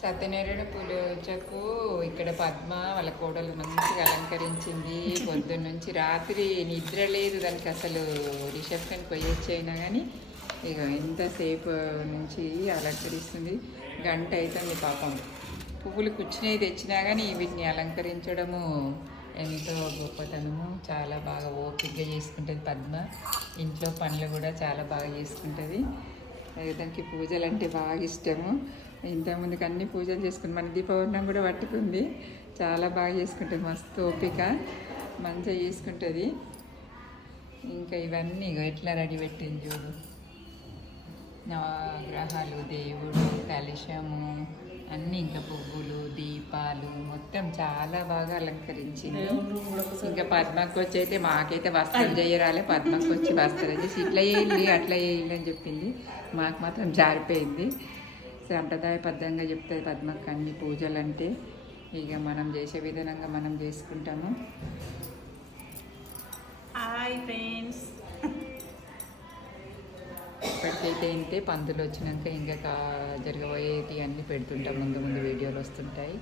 సత్యనారాయణ పూజకు ఇక్కడ పద్మ వాళ్ళ కోడలు మంచిగా అలంకరించింది. పొద్దున్న నుంచి రాత్రి నిద్ర లేదు దానికి. అసలు రిసెప్షన్కి పోయొచ్చి అయినా కానీ ఇక ఎంతసేపు నుంచి అలంకరిస్తుంది. గంట అవుతుంది పాపం. పువ్వులు కూర్చునేవి తెచ్చినా కానీ వీటిని అలంకరించడము ఎంతో గొప్పతనము. చాలా బాగా ఓపికగా చేసుకుంటుంది పద్మ. ఇంట్లో పనులు కూడా చాలా బాగా చేసుకుంటుంది. దానికి పూజలు అంటే బాగా ఇష్టము. ఇంతకుముందుకు అన్ని పూజలు చేసుకుని మన దీపవర్ణం కూడా పట్టుకుంది. చాలా బాగా చేసుకుంటుంది. మస్తు ఓపిక మంచిగా చేసుకుంటుంది. ఇంకా ఇవన్నీ ఎట్లా రెడీ పెట్టింది చూడు. నవగ్రహాలు, దేవుడు, కలశము అన్నీ, ఇంకా పువ్వులు, దీపాలు మొత్తం చాలా బాగా అలంకరించింది. ఇంకా పద్మకు వచ్చి అయితే మాకైతే వస్త్రం చేయరాలే. పద్మకు వచ్చి వస్త్రం చేసి ఇట్లా వేయాలి అట్లా వేయాలి అని చెప్పింది. మాకు మాత్రం జారిపోయింది. సాంప్రదాయబద్ధంగా చెప్తుంది పద్మకు అన్ని పూజలు అంటే. ఇక మనం చేసే విధానంగా మనం చేసుకుంటాము. హాయ్ ఫ్రెండ్స్, ఇప్పటికైతే ఇంతే. పందులు వచ్చినాక ఇంకా జరగబోయేటి అన్నీ పెడుతుంటాం. ముందు ముందు వీడియోలు వస్తుంటాయి.